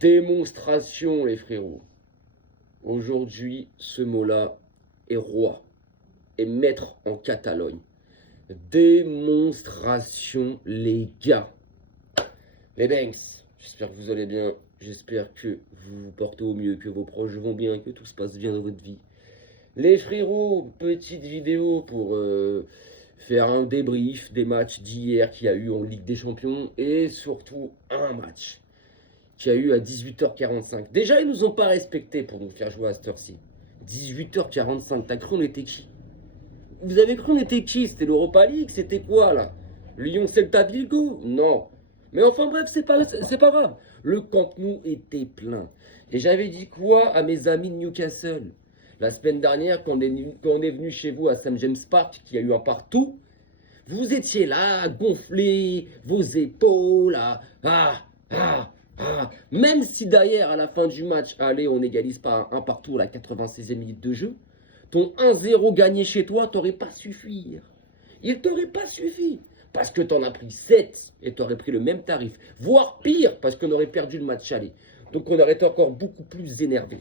Démonstration, les frérots. Aujourd'hui, ce mot-là est roi, est maître en Catalogne. Démonstration, les gars. Les Banks, j'espère que vous allez bien. J'espère que vous vous portez au mieux, que vos proches vont bien, que tout se passe bien dans votre vie. Les frérots, petite vidéo pour faire un débrief des matchs d'hier qu'il y a eu en Ligue des Champions et surtout un match qu'il y a eu à 18h45. Déjà, ils nous ont pas respectés pour nous faire jouer à cette heure-ci. 18h45, t'as cru on était qui? Vous avez cru on était qui? C'était l'Europa League? C'était quoi là? Lyon Celta Vigo? Non. Mais enfin bref, c'est pas grave. Le Camp Nou était plein. Et j'avais dit quoi à mes amis de Newcastle? La semaine dernière, quand on est venu chez vous à St. James Park, qu'il y a eu un partout, vous étiez là, gonflés, vos épaules, Même si derrière, à la fin du match, allez, on n'égalise pas un partout à la 96e minute de jeu, ton 1-0 gagné chez toi t'aurait pas suffi. Il t'aurait pas suffi. Parce que t'en as pris 7 et t'aurais pris le même tarif. Voire pire, parce qu'on aurait perdu le match aller. Donc on aurait été encore beaucoup plus énervé.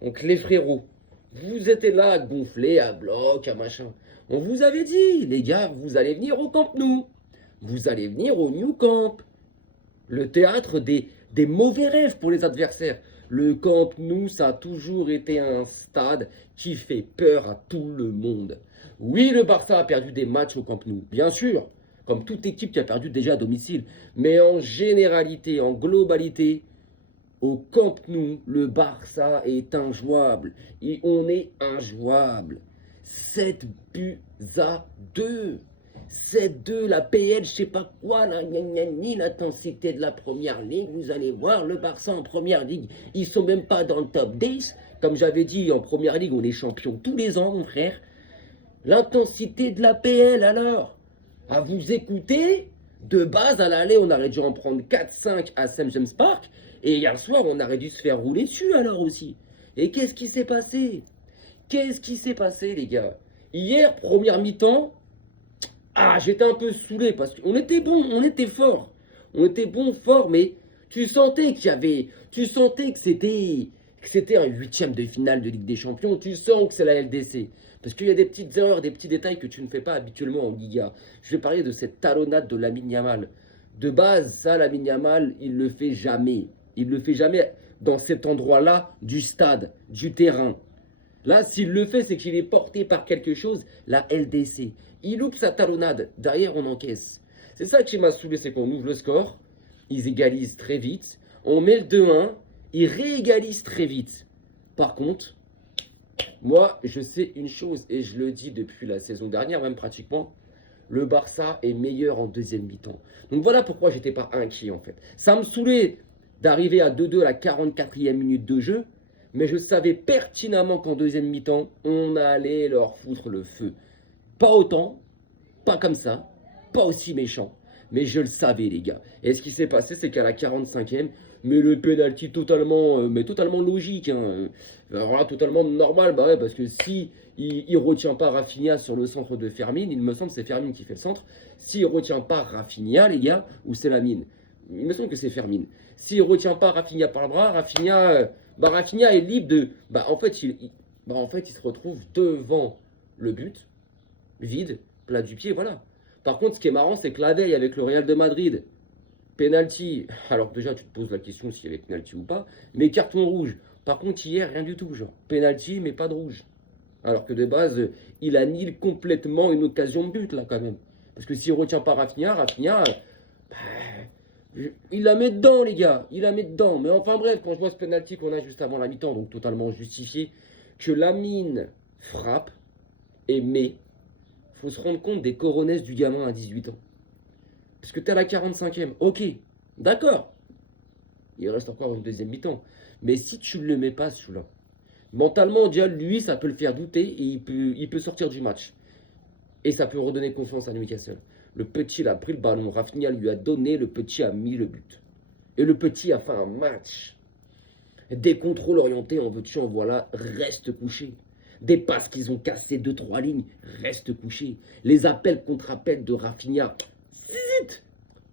Donc les frérots, vous étiez là, gonflés, à bloc, à machin. On vous avait dit, les gars, vous allez venir au Camp Nou. Vous allez venir au New Camp. Le théâtre des mauvais rêves pour les adversaires. Le Camp Nou, ça a toujours été un stade qui fait peur à tout le monde. Oui, le Barça a perdu des matchs au Camp Nou, bien sûr, comme toute équipe qui a perdu déjà à domicile. Mais en généralité, en globalité, au Camp Nou, le Barça est injouable. Et on est injouable. 7 buts à 2. 7-2, la PL, je sais pas quoi, ni l'intensité de la première ligue. Vous allez voir, le Barça en première ligue, ils sont même pas dans le top 10. Comme j'avais dit, en première ligue, on est champion tous les ans, mon frère. L'intensité de la PL, alors, à vous écouter, de base, à l'aller, on aurait dû en prendre 4-5 à St. James Park. Et hier soir, on aurait dû se faire rouler dessus, alors aussi. Et qu'est-ce qui s'est passé? Qu'est-ce qui s'est passé, les gars? Hier, première mi-temps, j'étais un peu saoulé parce qu'on était bon, on était fort. On était bon, fort, mais tu sentais qu'il y avait. Tu sentais que c'était un huitième de finale de Ligue des Champions. Tu sens que c'est la LDC. Parce qu'il y a des petites erreurs, des petits détails que tu ne fais pas habituellement en Liga. Je vais parler de cette talonnade de Lamine Yamal. De base, ça, Lamine Yamal, il le fait jamais. Il le fait jamais dans cet endroit-là du stade, du terrain. Là, s'il le fait, c'est qu'il est porté par quelque chose, la LDC. Il loupe sa talonnade, derrière on encaisse. C'est ça qui m'a saoulé, c'est qu'on ouvre le score, ils égalisent très vite, on met le 2-1, ils réégalisent très vite. Par contre, moi, je sais une chose, et je le dis depuis la saison dernière, même pratiquement, le Barça est meilleur en deuxième mi-temps. Donc voilà pourquoi j'étais pas inquiet en fait. Ça me saoulait d'arriver à 2-2 à la 44e minute de jeu, mais je savais pertinemment qu'en deuxième mi-temps, on allait leur foutre le feu. Pas autant, pas comme ça, pas aussi méchant, mais je le savais les gars. Et ce qui s'est passé, c'est qu'à la 45e, mais le penalty totalement logique, hein. Alors là, totalement normal, bah ouais, parce que si il retient pas Rafinha sur le centre de Fermin, il me semble que c'est Fermin qui fait le centre. S'il retient pas Rafinha, les gars, ou c'est Lamine, il me semble que c'est Fermin. S'il retient pas Rafinha par le bras, Rafinha est libre de, en fait, il se retrouve devant le but, vide, plat du pied, voilà. Par contre, ce qui est marrant, c'est que la veille avec le Real de Madrid, penalty, alors déjà tu te poses la question s'il y avait penalty ou pas, mais carton rouge. Par contre, hier, rien du tout, genre. Penalty, mais pas de rouge. Alors que de base, il annule complètement une occasion de but, là, quand même. Parce que s'il retient pas Rafinha, il la met dedans, les gars. Il la met dedans. Mais enfin, bref, quand je vois ce penalty qu'on a juste avant la mi-temps, donc totalement justifié, que Lamine frappe et met, faut se rendre compte des coronesses du gamin à 18 ans. Parce que t'es à la 45e. Ok, d'accord. Il reste encore une deuxième mi-temps. Mais si tu ne le mets pas, celui-là, mentalement, déjà, lui, ça peut le faire douter et il peut sortir du match. Et ça peut redonner confiance à Newcastle. Le petit, il a pris le ballon. Rafinha lui a donné. Le petit a mis le but. Et le petit a fait un match. Des contrôles orientés en veux-tu, en voilà, reste couché. Des passes qu'ils ont cassées 2-3 lignes, reste couché. Les appels contre appels de Rafinha.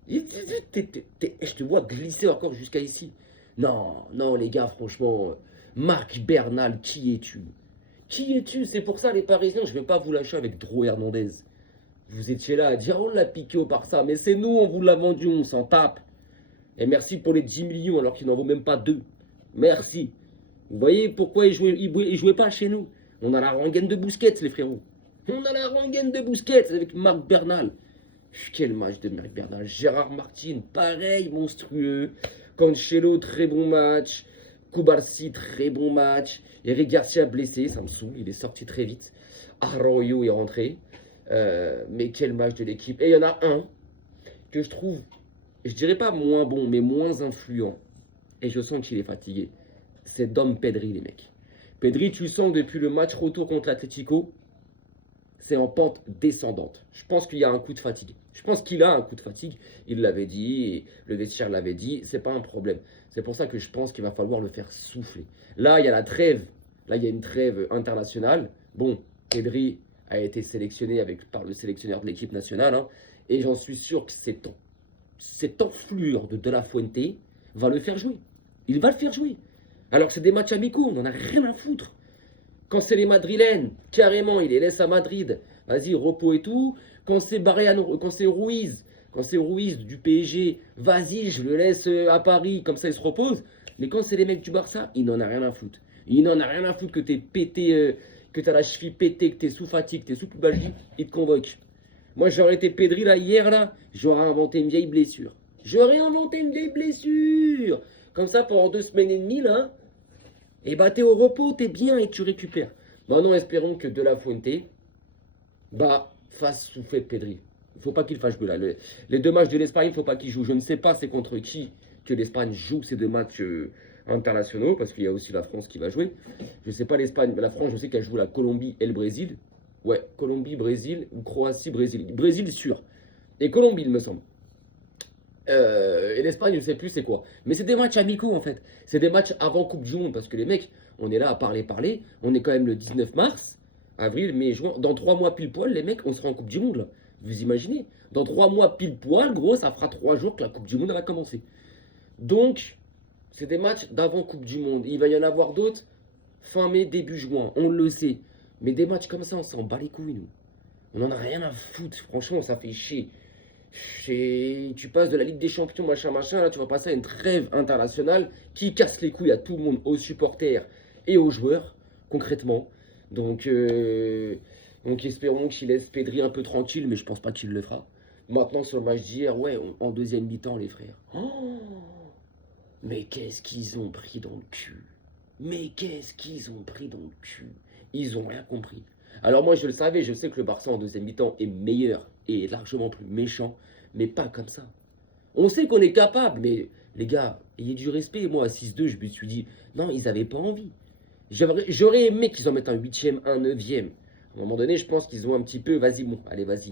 Je te vois glisser encore jusqu'à ici. Non, non, les gars, franchement, Marc Bernal, qui es-tu? Qui es-tu? C'est pour ça, les Parisiens, je ne vais pas vous lâcher avec Dro Hernandez. Vous étiez là à dire, on l'a piqué au Barça, mais c'est nous, on vous l'a vendu, on s'en tape. Et merci pour les 10 millions alors qu'il n'en vaut même pas 2. Merci. Vous voyez pourquoi ils jouaient pas chez nous? On a la rengaine de Busquets, les frérots. On a la rengaine de Busquets avec Marc Bernal. Quel match de Marc Bernal. Gérard Martin, pareil, monstrueux. Cancelo, très bon match. Kubarsi, très bon match. Eric Garcia blessé, ça me saoule, il est sorti très vite. Arroyo est rentré. Mais quel match de l'équipe. Et il y en a un que je trouve, je dirais pas moins bon, mais moins influent. Et je sens qu'il est fatigué. C'est Dom Pedri, les mecs. Pedri, tu sens que depuis le match retour contre l'Atlético, c'est en pente descendante. Je pense qu'il y a un coup de fatigue. Je pense qu'il a un coup de fatigue. Il l'avait dit, et le vestiaire l'avait dit. C'est pas un problème. C'est pour ça que je pense qu'il va falloir le faire souffler. Là, il y a la trêve. Là, il y a une trêve internationale. Bon, Pedri a été sélectionné par le sélectionneur de l'équipe nationale. Hein, et j'en suis sûr que cette enflure de La Fuente va le faire jouer. Il va le faire jouer. Alors que c'est des matchs amicaux, on n'en a rien à foutre. Quand c'est les Madrilènes, carrément, il les laisse à Madrid. Vas-y, repos et tout. Quand c'est Ruiz du PSG, vas-y, je le laisse à Paris, comme ça il se repose. Mais quand c'est les mecs du Barça, il n'en a rien à foutre. Il n'en a rien à foutre que t'es pété, que t'as la cheville pétée, que t'es sous fatigue, que t'es sous pubalgie, il te convoque. Moi, j'aurais été Pedri là, hier, là, j'aurais inventé une vieille blessure. Comme ça, pendant 2 semaines et demie, là, et bah t'es au repos, t'es bien et tu récupères. Bon, non, espérons que De La Fuente, fasse souffler Pedri. Il ne faut pas qu'il fasse jouer là. Les 2 matchs de l'Espagne, il ne faut pas qu'il joue. Je ne sais pas c'est contre qui que l'Espagne joue ces 2 matchs internationaux, parce qu'il y a aussi la France qui va jouer. Je ne sais pas l'Espagne, mais la France, je sais qu'elle joue la Colombie et le Brésil. Ouais, Colombie, Brésil, ou Croatie, Brésil. Brésil sûr. Et Colombie, il me semble. Et l'Espagne, je ne sais plus c'est quoi. Mais c'est des matchs amicaux en fait. C'est des matchs avant Coupe du Monde parce que les mecs, on est là à parler. On est quand même le 19 mars, avril, mai, juin. Dans 3 mois pile poil, les mecs, on sera en Coupe du Monde là. Vous imaginez? Dans 3 mois pile poil, gros, ça fera 3 jours que la Coupe du Monde elle a commencé. Donc, c'est des matchs d'avant Coupe du Monde. Il va y en avoir d'autres fin mai, début juin. On le sait. Mais des matchs comme ça, on s'en bat les couilles, nous. On en a rien à foutre. Franchement, ça fait chier. Tu passes de la Ligue des Champions, machin, là, tu vas passer à une trêve internationale qui casse les couilles à tout le monde, aux supporters et aux joueurs, concrètement. Donc espérons qu'il laisse Pedri un peu tranquille, mais je pense pas qu'il le fera. Maintenant, sur le match d'hier, ouais, en deuxième mi-temps, les frères. Oh, mais qu'est-ce qu'ils ont pris dans le cul? Ils ont rien compris. Alors moi, je le savais, je sais que le Barça en deuxième mi-temps est meilleur et largement plus méchant, mais pas comme ça. On sait qu'on est capable, mais les gars, ayez du respect. Moi, à 6-2, je me suis dit, non, ils n'avaient pas envie. J'aurais aimé qu'ils en mettent un 8e, un 9e. À un moment donné, je pense qu'ils ont un petit peu, vas-y, bon, allez, vas-y.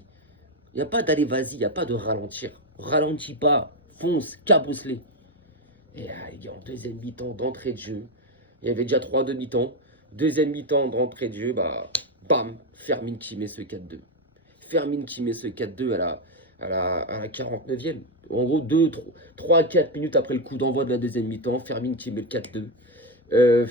Il n'y a pas d'aller, vas-y, il n'y a pas de ralentir. Ralentis pas, fonce, cabosse-les. Et les gars, en deuxième mi-temps d'entrée de jeu, il y avait déjà 3 demi-temps. Deuxième mi-temps d'entrée de jeu, bam, Fermin qui met ce 4-2. Fermin qui met ce 4-2 à la 49e. En gros, 3-4 minutes après le coup d'envoi de la deuxième mi-temps, Fermin qui met le 4-2.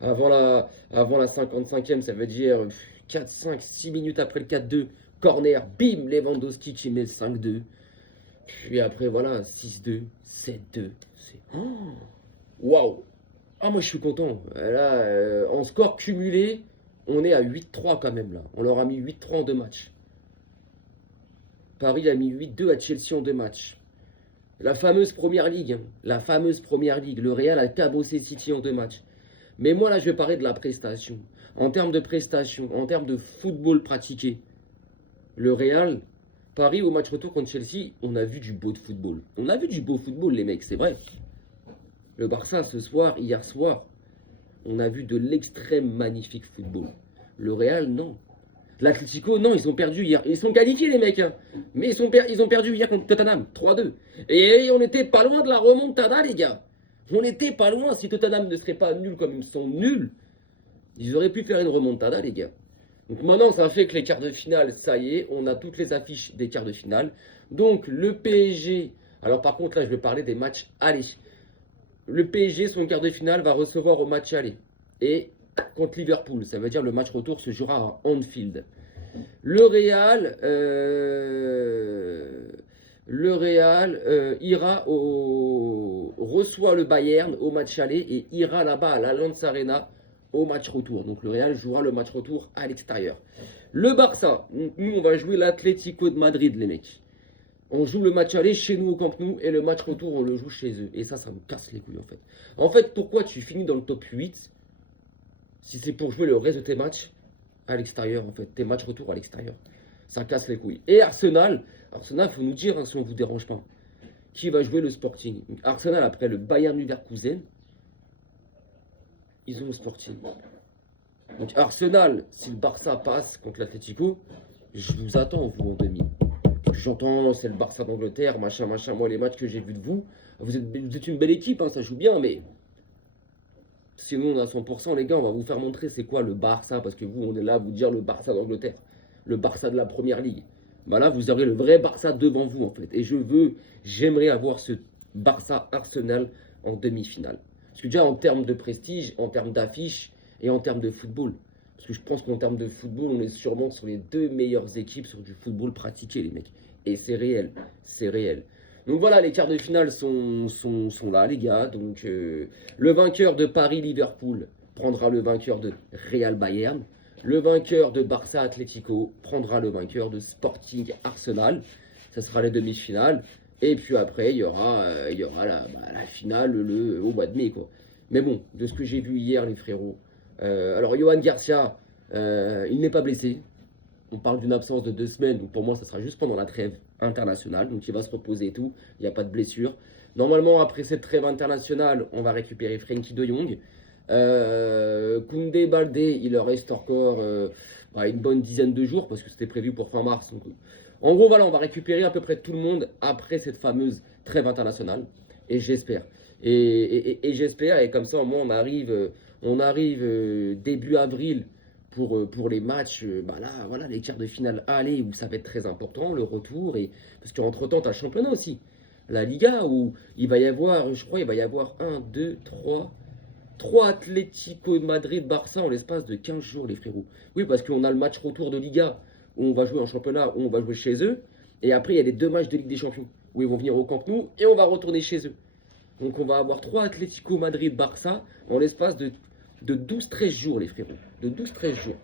Avant la 55e, ça veut dire 4, 5, 6 minutes après le 4-2, corner, bim, Lewandowski qui met le 5-2. Puis après, voilà, 6-2, 7-2. Waouh! Ah, moi je suis content. Là, en score cumulé, on est à 8-3 quand même là. On leur a mis 8-3 en 2 matchs. Paris a mis 8-2 à Chelsea en 2 matchs. La fameuse première ligue. Le Real a cabossé City en 2 matchs. Mais moi là, je vais parler de la prestation. En termes de prestation, en termes de football pratiqué, le Real, Paris au match retour contre Chelsea, on a vu du beau football. On a vu du beau football, les mecs, c'est vrai. Le Barça, hier soir, on a vu de l'extrême magnifique football. Le Real, non. L'Atlético, non, ils ont perdu hier. Ils sont qualifiés, les mecs. Hein. Mais ils ont perdu hier contre Tottenham, 3-2. Et on n'était pas loin de la remontada, les gars. On n'était pas loin. Si Tottenham ne serait pas nul comme ils sont nuls, ils auraient pu faire une remontada, les gars. Donc maintenant, ça fait que les quarts de finale, ça y est, on a toutes les affiches des quarts de finale. Donc le PSG. Alors par contre, là, je vais parler des matchs allez. le PSG, son quart de finale, va recevoir au match aller. Et contre Liverpool, ça veut dire le match retour se jouera à Anfield. Le Real, reçoit le Bayern au match aller et ira là-bas à l'Allianz Arena au match retour. Donc le Real jouera le match retour à l'extérieur. Le Barça, nous on va jouer l'Atlético de Madrid, les mecs. On joue le match aller chez nous au Camp Nou et le match retour on le joue chez eux. Et ça me casse les couilles en fait. En fait, pourquoi tu finis dans le top 8 si c'est pour jouer le reste de tes matchs à l'extérieur en fait, tes matchs retour à l'extérieur. Ça casse les couilles. Et Arsenal, faut nous dire si on ne vous dérange pas, qui va jouer le Sporting. Arsenal après le Bayern Leverkusen, ils ont le Sporting. Donc Arsenal, si le Barça passe contre l'Atlético, je vous attends vous en demi. J'entends, c'est le Barça d'Angleterre, machin. Moi les matchs que j'ai vus de vous êtes une belle équipe, hein, ça joue bien, mais si nous on a 100%, les gars, on va vous faire montrer c'est quoi le Barça, parce que vous, on est là à vous dire le Barça d'Angleterre, le Barça de la Première Ligue. Bah là, vous aurez le vrai Barça devant vous, en fait. Et j'aimerais avoir ce Barça Arsenal en demi-finale. Parce que déjà, en termes de prestige, en termes d'affiche et en termes de football. Parce que je pense qu'en termes de football, on est sûrement sur les deux meilleures équipes sur du football pratiqué, les mecs. Et c'est réel, c'est réel. Donc voilà, les quarts de finale sont là, les gars. Donc le vainqueur de Paris-Liverpool prendra le vainqueur de Real-Bayern. Le vainqueur de Barça-Atlético prendra le vainqueur de Sporting-Arsenal. Ça sera les demi-finales. Et puis après, il y aura la finale au mois de mai, quoi. Mais bon, de ce que j'ai vu hier, les frérots. Alors, Yohan Garcia, il n'est pas blessé. On parle d'une absence de 2 semaines, donc pour moi, ça sera juste pendant la trêve internationale. Donc il va se reposer et tout, il n'y a pas de blessure. Normalement, après cette trêve internationale, on va récupérer Frenkie de Jong. Koundé, Baldé, il leur reste encore une bonne dizaine de jours, parce que c'était prévu pour fin mars. Donc, en gros, voilà, on va récupérer à peu près tout le monde après cette fameuse trêve internationale. Et j'espère. Et j'espère, et comme ça, au moins, on arrive début avril pour les matchs, là, voilà, les quarts de finale aller où ça va être très important, le retour, et parce qu'entre-temps, tu as le championnat aussi, la Liga, où il va y avoir 1, 2, 3 Atlético de Madrid, Barça en l'espace de 15 jours, les frérots. Oui, parce qu'on a le match retour de Liga, où on va jouer en championnat, où on va jouer chez eux, et après, il y a les 2 matchs de Ligue des Champions, où ils vont venir au Camp Nou, et on va retourner chez eux. Donc on va avoir 3 Atlético Madrid, Barça, en l'espace de 12-13 jours, les frérots. De 12-13 jours.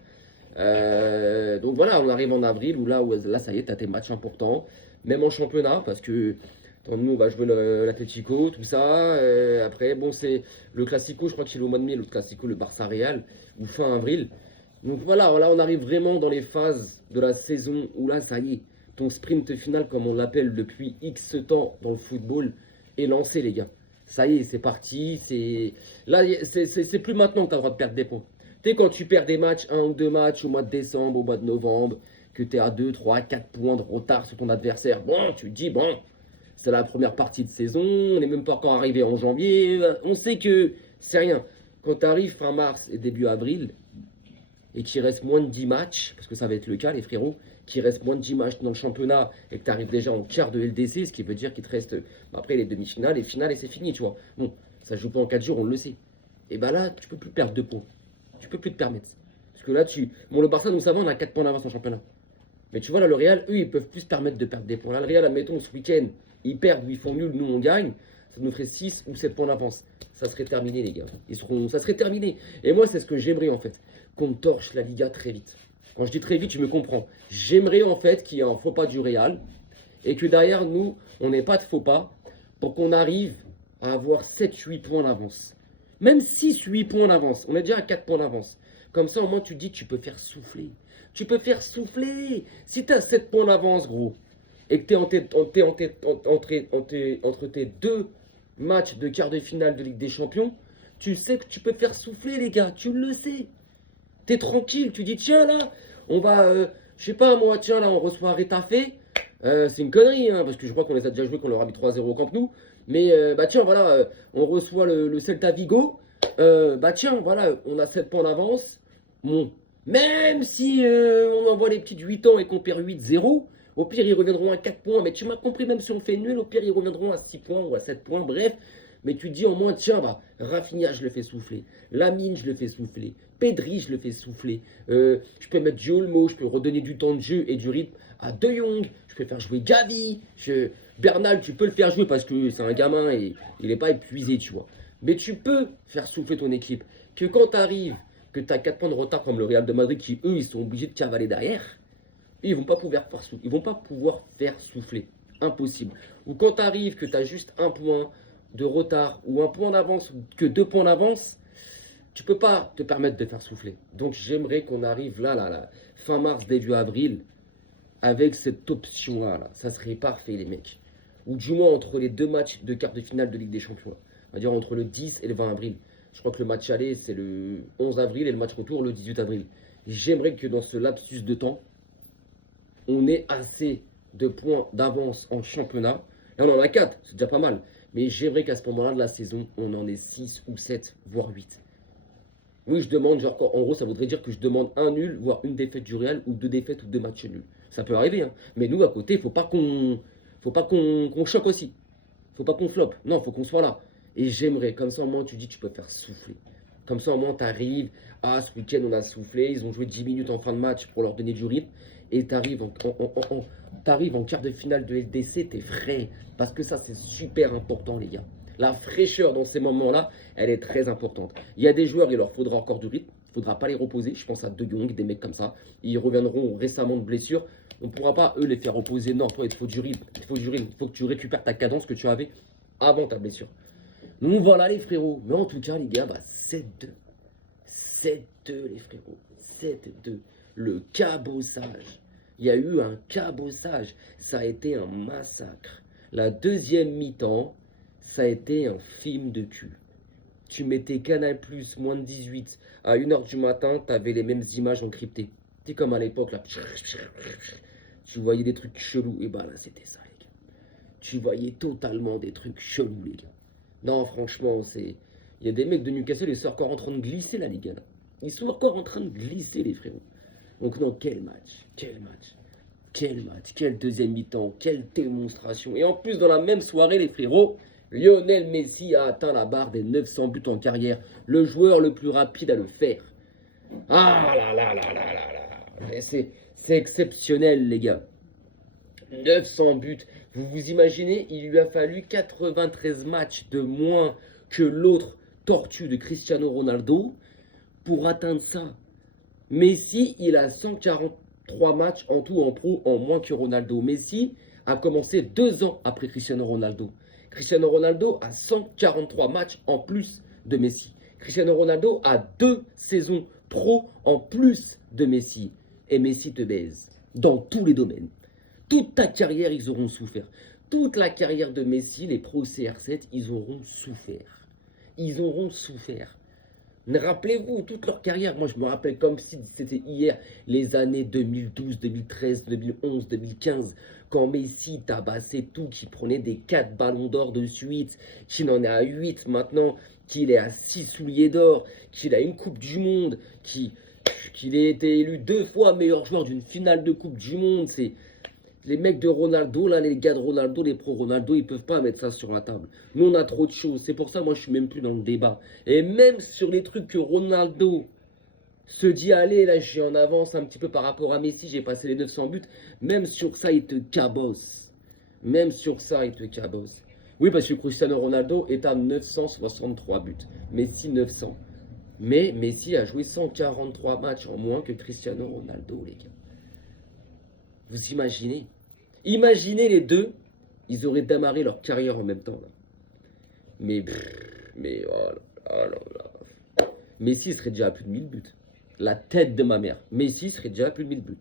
Donc voilà, on arrive en avril où là ça y est, tu as tes matchs importants. Même en championnat, parce que nous, on va jouer l'Atlético, tout ça. Après, bon, c'est le Classico, je crois que c'est au mois de mai, le Classico, le Barça Real, ou fin avril. Donc voilà, là, on arrive vraiment dans les phases de la saison où là, ça y est, ton sprint final, comme on l'appelle depuis X temps dans le football, est lancé, les gars. Ça y est, c'est parti. Là, c'est plus maintenant que tu as le droit de perdre des points. Tu sais, quand tu perds des matchs, 1 ou 2 matchs au mois de décembre, au mois de novembre, que tu es à 2, 3, 4 points de retard sur ton adversaire, bon, tu te dis, bon, c'est la première partie de saison, on n'est même pas encore arrivé en janvier, on sait que c'est rien. Quand tu arrives fin mars et début avril, et qu'il reste moins de 10 matchs, parce que ça va être le cas, les frérots, qu'il reste moins de 10 matchs dans le championnat et que tu arrives déjà en quart de LDC, ce qui veut dire qu'il te reste après les demi-finales, les finales et c'est fini, tu vois. Bon, ça joue pas en 4 jours, on le sait. Et là, tu peux plus perdre 2 points. Tu peux plus te permettre. Parce que là, bon, le Barça, nous savons, on a 4 points d'avance en championnat. Mais tu vois, là, le Real, eux, ils peuvent plus se permettre de perdre des points. Là, le Real, admettons, ce week-end, ils perdent ou ils font nul, nous, on gagne. Ça nous ferait 6 ou 7 points d'avance. Ça serait terminé, les gars. Ça serait terminé. Et moi, c'est ce que j'aimerais, en fait. Qu'on torche la Liga très vite. Quand je dis très vite, je me comprends. J'aimerais, en fait, qu'il y ait un faux pas du Real. Et que derrière, nous, on n'ait pas de faux pas. Pour qu'on arrive à avoir 7-8 points d'avance. Même 6-8 points d'avance. On est déjà à 4 points d'avance. Comme ça, au moins, tu te dis, tu peux faire souffler. Tu peux faire souffler. Si tu as 7 points d'avance, gros, et que tu es entre tes 2 matchs de quart de finale de Ligue des Champions, tu sais que tu peux faire souffler, les gars. Tu le sais. Tu es tranquille. Tu dis, tiens, là, on va, je sais pas, moi, tiens, là, on reçoit Retafe. C'est une connerie, hein, parce que je crois qu'on les a déjà joués, qu'on leur a mis 3-0 au Camp Nou. Mais, tiens, voilà, on reçoit le Celta Vigo. Tiens, voilà, on a 7 points d'avance. Bon, même si on envoie les petites 8 ans et qu'on perd 8-0, au pire, ils reviendront à 4 points. Mais tu m'as compris, même si on fait nul, au pire, ils reviendront à 6 points ou à 7 points. Bref, Mais tu te dis au moins, tiens, bah, Rafinha, je le fais souffler. Lamine, je le fais souffler. Pedri, je le fais souffler. Je peux mettre Olmo, je peux redonner du temps de jeu et du rythme à De Jong. Je peux faire jouer Gavi. Bernal, tu peux le faire jouer parce que c'est un gamin et il n'est pas épuisé, tu vois. Mais tu peux faire souffler ton équipe. Que quand tu arrives, que tu as 4 points de retard comme le Real de Madrid qui, eux, ils sont obligés de cavaler derrière, ils vont pas pouvoir faire souffler. Ils vont pas pouvoir faire souffler. Impossible. Ou quand tu arrives, que tu as juste un point de retard ou un point d'avance ou que 2 points d'avance, tu peux pas te permettre de faire souffler. Donc j'aimerais qu'on arrive là, fin mars, début avril, avec cette option-là. Là. Ça serait parfait, les mecs. Ou du moins entre les 2 matchs de quart de finale de Ligue des Champions. On va dire entre le 10 et le 20 avril. Je crois que le match aller, c'est le 11 avril et le match retour, le 18 avril. J'aimerais que dans ce lapsus de temps, on ait assez de points d'avance en championnat. Là, on en a 4, c'est déjà pas mal. Mais j'aimerais qu'à ce moment-là de la saison, on en ait 6 ou 7, voire 8. Oui, je demande, genre, en gros, ça voudrait dire que je demande un nul, voire une défaite du Real, ou 2 défaites ou 2 matchs nuls. Ça peut arriver, hein. Mais nous, à côté, faut pas qu'on choque aussi. Faut pas qu'on floppe. Non, faut qu'on soit là. Et j'aimerais, comme ça, au moins, tu dis, tu peux faire souffler. Comme ça, au moins, tu arrives. Ah, ce week-end, on a soufflé. Ils ont joué 10 minutes en fin de match pour leur donner du rythme. Et tu arrives en quart de finale de LDC, tu es frais. Parce que ça, c'est super important, les gars. La fraîcheur dans ces moments-là, elle est très importante. Il y a des joueurs, il leur faudra encore du rythme. Il ne faudra pas les reposer. Je pense à De Jong, des mecs comme ça. Ils reviendront récemment de blessure. On ne pourra pas, eux, les faire reposer. Non, toi, il te faut du rythme. Il faut du rythme. Il faut que tu récupères ta cadence que tu avais avant ta blessure. Donc voilà, les frérots. Mais en tout cas, les gars, 7-2. 7-2, les frérots. 7-2. Le cabossage. Il y a eu un cabossage. Ça a été un massacre. La deuxième mi-temps, ça a été un film de cul. Tu mettais Canal+, moins de 18, à 1h du matin, t'avais les mêmes images encryptées. C'est comme à l'époque, là. Tu voyais des trucs chelous. Et bah là, c'était ça, les gars. Tu voyais totalement des trucs chelous, les gars. Non, franchement, c'est... Il y a des mecs de Newcastle, ils sont encore en train de glisser, là, les gars. Là. Ils sont encore en train de glisser, les frérots. Donc non, quel match. Quel deuxième mi-temps, quelle démonstration. Et en plus, dans la même soirée, les frérots, Lionel Messi a atteint la barre des 900 buts en carrière. Le joueur le plus rapide à le faire. Ah là là là là là là. C'est exceptionnel, les gars. 900 buts. Vous vous imaginez, il lui a fallu 93 matchs de moins que l'autre tortue de Cristiano Ronaldo pour atteindre ça. Messi, il a 143 matchs en tout en pro en moins que Ronaldo. Messi a commencé 2 ans après Cristiano Ronaldo. Cristiano Ronaldo a 143 matchs en plus de Messi. Cristiano Ronaldo a 2 saisons pro en plus de Messi. Et Messi te baise dans tous les domaines. Toute ta carrière, ils auront souffert. Toute la carrière de Messi, les pros CR7, ils auront souffert. Ils auront souffert. Rappelez-vous, toute leur carrière, moi je me rappelle comme si c'était hier, les années 2012, 2013, 2011, 2015, quand Messi tabassait tout, qui prenait des 4 ballons d'or de suite, qu'il en est à 8 maintenant, qu'il est à 6 souliers d'or, qu'il a une Coupe du Monde, qu'il ait été élu 2 fois meilleur joueur d'une finale de Coupe du Monde. C'est les mecs de Ronaldo, là, les gars de Ronaldo, les pros Ronaldo, ils peuvent pas mettre ça sur la table. Nous, on a trop de choses. C'est pour ça, moi, je suis même plus dans le débat. Et même sur les trucs que Ronaldo se dit, allez, là, j'ai en avance un petit peu par rapport à Messi, j'ai passé les 900 buts. Même sur ça, il te cabosse. Même sur ça, il te cabosse. Oui, parce que Cristiano Ronaldo est à 963 buts. Messi, 900. Mais Messi a joué 143 matchs en moins que Cristiano Ronaldo, les gars. Vous imaginez? Imaginez les deux, ils auraient démarré leur carrière en même temps. Là. Mais oh là là. Messi serait déjà à plus de 1000 buts. La tête de ma mère. Messi serait déjà à plus de 1000 buts.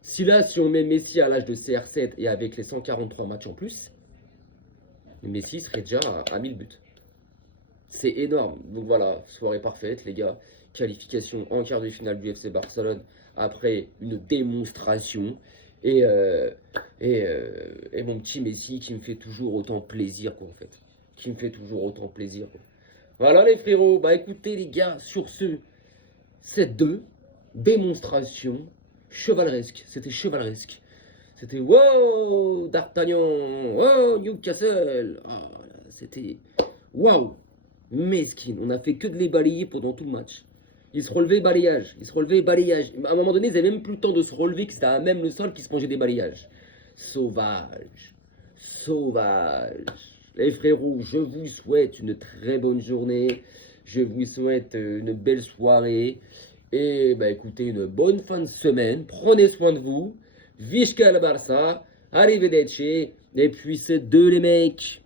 Si on met Messi à l'âge de CR7 et avec les 143 matchs en plus, Messi serait déjà à 1000 buts. C'est énorme. Donc voilà, soirée parfaite, les gars. Qualification en quart de finale du FC Barcelone après une démonstration. Et mon petit Messi qui me fait toujours autant plaisir, quoi, en fait. Qui me fait toujours autant plaisir, quoi. Voilà, les frérots. Bah, écoutez, les gars, sur ce, 7-2, démonstration chevaleresque. C'était chevaleresque. C'était, wow, D'Artagnan, wow, Newcastle. Ah, c'était Waouh, mesquine, on a fait que de les balayer pendant tout le match. Ils se relevaient, balayage, ils se relevaient, balayage. À un moment donné, ils n'avaient même plus le temps de se relever, que c'était à même le sol qui se mangeait des balayages. Sauvage, sauvage. Les frérots, je vous souhaite une très bonne journée. Je vous souhaite une belle soirée. Et bah écoutez, une bonne fin de semaine. Prenez soin de vous. Vishka la Barça. Arrivederci. Et puis c'est deux les mecs.